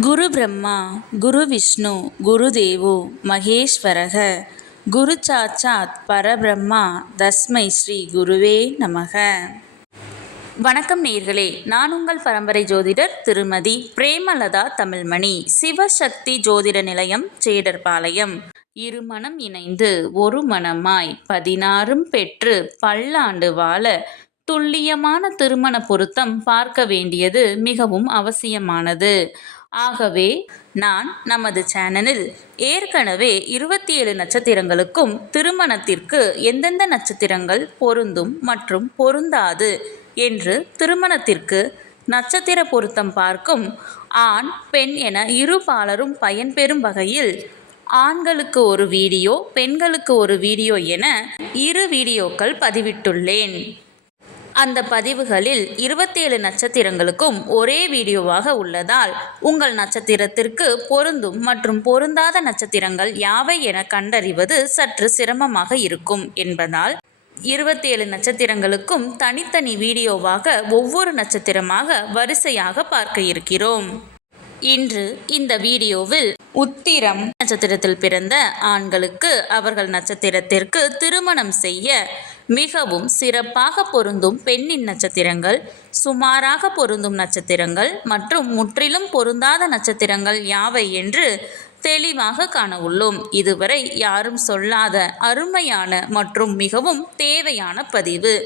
குரு பிரம்மா குரு விஷ்ணு குரு தேவோ மகேஸ்வரக குரு சாட்சாத் பரபிரம்மா தஸ்மை ஸ்ரீ குருவே நமக. வணக்கம் நேயர்களே, நான் உங்கள் பரம்பரை ஜோதிடர் திருமதி பிரேமலதா தமிழ்மணி. சிவசக்தி ஜோதிட நிலையம், ஜேடர்பாளையம். இருமனம் இணைந்து ஒரு மனமாய் 16 பெற்று பல்லாண்டு வாழ துல்லியமான திருமண பொருத்தம் பார்க்க வேண்டியது மிகவும் அவசியமானது. ஆகவே நான் நமது சேனலில் ஏற்கனவே 27 நட்சத்திரங்களுக்கும் திருமணத்திற்கு எந்தெந்த நட்சத்திரங்கள் பொருந்தும் மற்றும் பொருந்தாது என்று திருமணத்திற்கு நட்சத்திர பொருத்தம் பார்க்கும் ஆண் பெண் என இரு பாலரும் பயன்பெறும் வகையில் ஆண்களுக்கு ஒரு வீடியோ, பெண்களுக்கு ஒரு வீடியோ என 2 வீடியோக்கள் பதிவிட்டுள்ளேன். அந்த பதிவுகளில் 27 நட்சத்திரங்களுக்கும் ஒரே வீடியோவாக உள்ளதால் உங்கள் நட்சத்திரத்திற்கு பொருந்தும் மற்றும் பொருந்தாத நட்சத்திரங்கள் யாவை என கண்டறிவது சற்று சிரமமாக இருக்கும் என்பதால் 27 நட்சத்திரங்களுக்கும் தனித்தனி வீடியோவாக ஒவ்வொரு நட்சத்திரமாக வரிசையாக பார்க்க இருக்கிறோம். இன்று இந்த வீடியோவில் உத்திரம் நட்சத்திரத்தில் பிறந்த ஆண்களுக்கு அவர்கள் நட்சத்திரத்திற்கு திருமணம் செய்ய மிகவும் சிறப்பாக பொருந்தும் பெண்ணின் நட்சத்திரங்கள், சுமாராக பொருந்தும் நட்சத்திரங்கள் மற்றும் முற்றிலும் பொருந்தாத நட்சத்திரங்கள் யாவை என்று தெளிவாக காண உள்ளோம். இதுவரை யாரும் சொல்லாத அருமையான மற்றும் மிகவும் தேவையான பதிவு.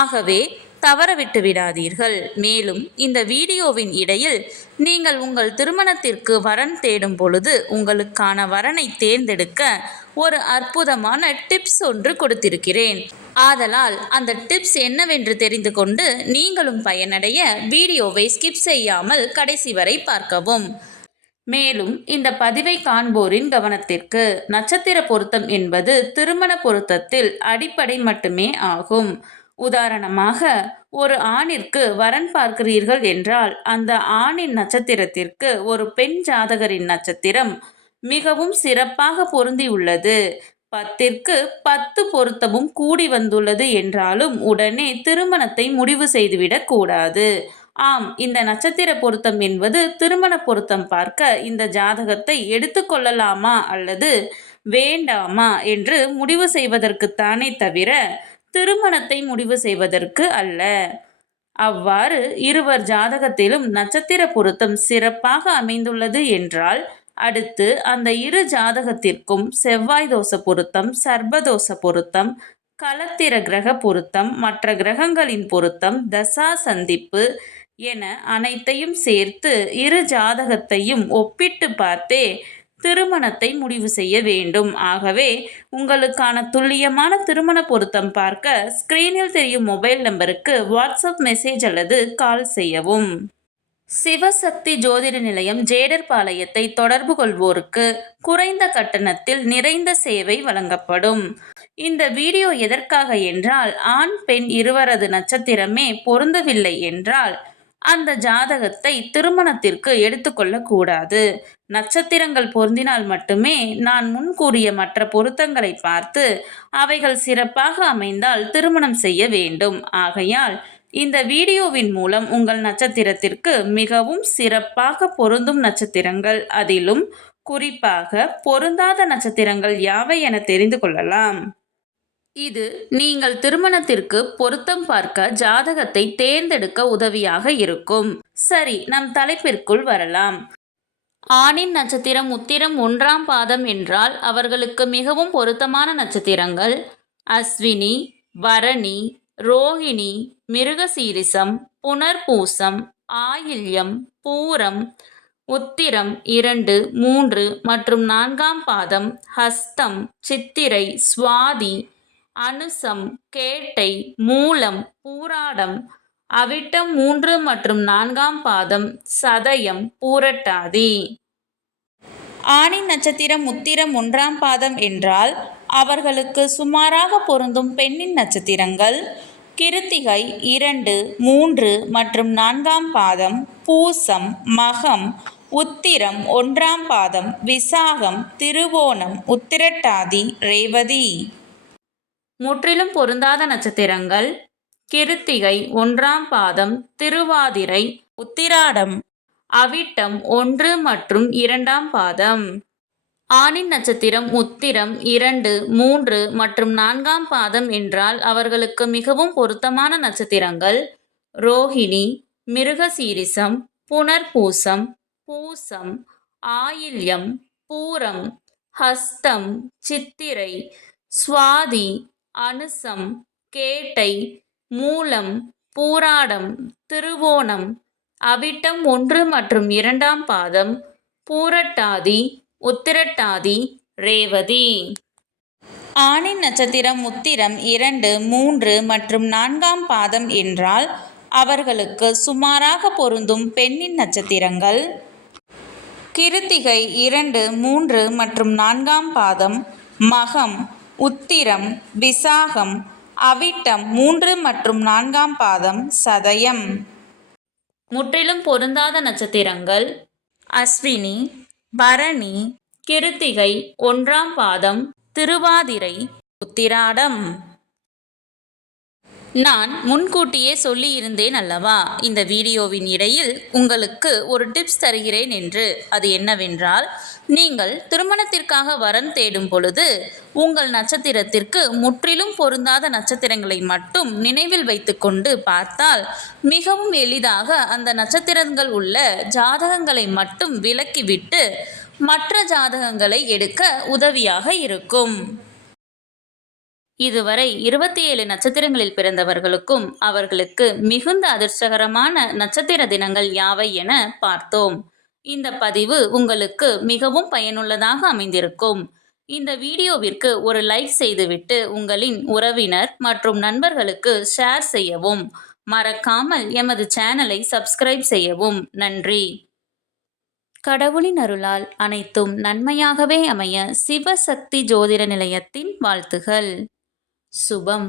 ஆகவே தவறவிட்டு விடாதீர்கள். மேலும் இந்த வீடியோவின் இடையில் நீங்கள் உங்கள் திருமணத்திற்கு வரன் தேடும் பொழுது உங்களுக்கான வரனை தேர்ந்தெடுக்க ஒரு அற்புதமான டிப்ஸ் ஒன்று கொடுத்திருக்கிறேன். ஆதலால் அந்த டிப்ஸ் என்னவென்று தெரிந்து கொண்டு நீங்களும் பயனடைய வீடியோவை ஸ்கிப் செய்யாமல் கடைசி வரை பார்க்கவும். மேலும் இந்த பதிவை காண்போரின் கவனத்திற்கு, நட்சத்திர பொருத்தம் என்பது திருமண பொருத்தத்தில் அடிப்படை மட்டுமே ஆகும். உதாரணமாக, ஒரு ஆணிற்கு வரன் பார்க்கிறீர்கள் என்றால் அந்த ஆணின் நட்சத்திரத்திற்கு ஒரு பெண் ஜாதகரின் நட்சத்திரம் மிகவும் சிறப்பாக பொருந்தியுள்ளது, 10ற்கு 10 பொருத்தமும் கூடி வந்துள்ளது என்றாலும் உடனே திருமணத்தை முடிவு செய்துவிடக் கூடாது. ஆம், இந்த நட்சத்திர பொருத்தம் என்பது திருமண பொருத்தம் பார்க்க இந்த ஜாதகத்தை எடுத்துக்கொள்ளலாமா அல்லது வேண்டாமா என்று முடிவு செய்வதற்குத்தானே தவிர திருமணத்தை முடிவு செய்வதற்கு அல்ல. அவ்வாறு இருவர் ஜாதகத்திலும் நட்சத்திர பொருத்தம் சிறப்பாக அமைந்துள்ளது என்றால் அடுத்து அந்த இரு ஜாதகத்திற்கும் செவ்வாய் தோஷ பொருத்தம், சர்ப்பதோஷ பொருத்தம், களத்திர கிரக பொருத்தம், மற்ற கிரகங்களின் பொருத்தம், தசா சந்திப்பு என அனைத்தையும் சேர்த்து இரு ஜாதகத்தையும் ஒப்பிட்டு பார்த்தே திருமணத்தை முடிவு செய்ய வேண்டும். ஆகவே உங்களுக்கான துல்லியமான திருமண பொருத்தம் பார்க்க ஸ்கிரீனில் தெரியும் மொபைல் நம்பருக்கு வாட்ஸ்அப் மெசேஜ் அல்லது கால் செய்யவும். சிவசக்தி ஜோதிட நிலையம், ஜேடர்பாளையத்தை தொடர்பு கொள்வோருக்கு குறைந்த கட்டணத்தில் நிறைந்த சேவை வழங்கப்படும். இந்த வீடியோ எதற்காக என்றால், ஆண் பெண் இருவரது நட்சத்திரமே பொருந்தவில்லை என்றால் அந்த ஜாதகத்தை திருமணத்திற்கு எடுத்துக்கொள்ளக்கூடாது. நட்சத்திரங்கள் பொருந்தினால் மட்டுமே நான் முன் கூறிய மற்ற பொருத்தங்களை பார்த்து அவைகள் சிறப்பாக அமைந்தால் திருமணம் செய்ய வேண்டும். ஆகையால் இந்த வீடியோவின் மூலம் உங்கள் நட்சத்திரத்திற்கு மிகவும் சிறப்பாக பொருந்தும் நட்சத்திரங்கள், அதிலும் குறிப்பாக பொருந்தாத நட்சத்திரங்கள் யாவை என தெரிந்து கொள்ளலாம். இது நீங்கள் திருமணத்திற்கு பொருத்தம் பார்க்க ஜாதகத்தை தேர்ந்தெடுக்க உதவியாக இருக்கும். சரி, நம் தலைப்பிற்குள் வரலாம். ஆணின் நட்சத்திரம் உத்திரம் 1ஆம் பாதம் என்றால் அவர்களுக்கு மிகவும் பொருத்தமான நட்சத்திரங்கள் அஸ்வினி, பரணி, ரோகிணி, மிருகசீரிசம், புனர்பூசம், ஆயில்யம், பூரம், உத்திரம் 2, 3 மற்றும் 4ஆம் பாதம், ஹஸ்தம், சித்திரை, சுவாதி, அனுசம், கேட்டை, மூலம், பூராடம், அவிட்டம் 3 மற்றும் 4ஆம் பாதம், சதயம், பூரட்டாதி. ஆணின் நட்சத்திரம் உத்திரம் 1ஆம் பாதம் என்றால் அவர்களுக்கு சுமாராக பொருந்தும் பெண்ணின் நட்சத்திரங்கள் கிருத்திகை 2, 3 மற்றும் 4ஆம் பாதம், பூசம், மகம், உத்திரம் 1ஆம் பாதம், விசாகம், திருவோணம், உத்திரட்டாதி, ரேவதி. முற்றிலும் பொருந்தாத நட்சத்திரங்கள் கிருத்திகை 1ஆம் பாதம், திருவாதிரை, உத்திராடம், அவிட்டம் 1 மற்றும் 2ஆம் பாதம். ஆணின் நட்சத்திரம் உத்திரம் 2, 3 மற்றும் 4ஆம் பாதம் என்றால் அவர்களுக்கு மிகவும் பொருத்தமான நட்சத்திரங்கள் ரோஹிணி, மிருகசீரிசம், புனர்பூசம், பூசம், ஆயில்யம், பூரம், ஹஸ்தம், சித்திரை, சுவாதி, அனுசம், கேட்டை, மூலம், பூராடம், திருவோணம், அவிட்டம் 1 மற்றும் 2ஆம் பாதம், பூரட்டாதி, உத்திரட்டாதி, ரேவதி. ஆணின் நட்சத்திரம் உத்திரம் 2, 3 மற்றும் 4ஆம் பாதம் என்றால் அவர்களுக்கு சுமாராக பொருந்தும் பெண்ணின் நட்சத்திரங்கள் கிருத்திகை 2, 3 மற்றும் 4ஆம் பாதம், மகம், உத்திரம், விசாகம், அவிட்டம் 3 மற்றும் 4ஆம் பாதம், சதயம். முற்றிலும் பொருந்தாத நட்சத்திரங்கள் அஸ்வினி, பரணி, கிருத்திகை 1ஆம் பாதம், திருவாதிரை, உத்திராடம். நான் முன்கூட்டியே சொல்லியிருந்தேன் அல்லவா, இந்த வீடியோவின் இடையில் உங்களுக்கு ஒரு டிப்ஸ் தருகிறேன் என்று. அது என்னவென்றால், நீங்கள் திருமணத்திற்காக வரன் தேடும் பொழுது உங்கள் நட்சத்திரத்திற்கு முற்றிலும் பொருந்தாத நட்சத்திரங்களை மட்டும் நினைவில் வைத்துக்கொண்டு பார்த்தால் மிகவும் எளிதாக அந்த நட்சத்திரங்கள் உள்ள ஜாதகங்களை மட்டும் விலக்கிவிட்டு மற்ற ஜாதகங்களை எடுக்க உதவியாக இருக்கும். இதுவரை 27 நட்சத்திரங்களில் பிறந்தவர்களுக்கும் அவர்களுக்கு மிகுந்த அதிர்ஷ்டகரமான நட்சத்திர தினங்கள் யாவை என பார்த்தோம். இந்த பதிவு உங்களுக்கு மிகவும் பயனுள்ளதாக அமைந்திருக்கும். இந்த வீடியோவிற்கு ஒரு லைக் செய்துவிட்டு உங்களின் உறவினர் மற்றும் நண்பர்களுக்கு ஷேர் செய்யவும். மறக்காமல் எமது சேனலை சப்ஸ்கிரைப் செய்யவும். நன்றி. கடவுளின் அருளால் அனைத்தும் நன்மையாகவே அமைய சிவசக்தி ஜோதிட நிலையத்தின் வாழ்த்துகள். சுபம்.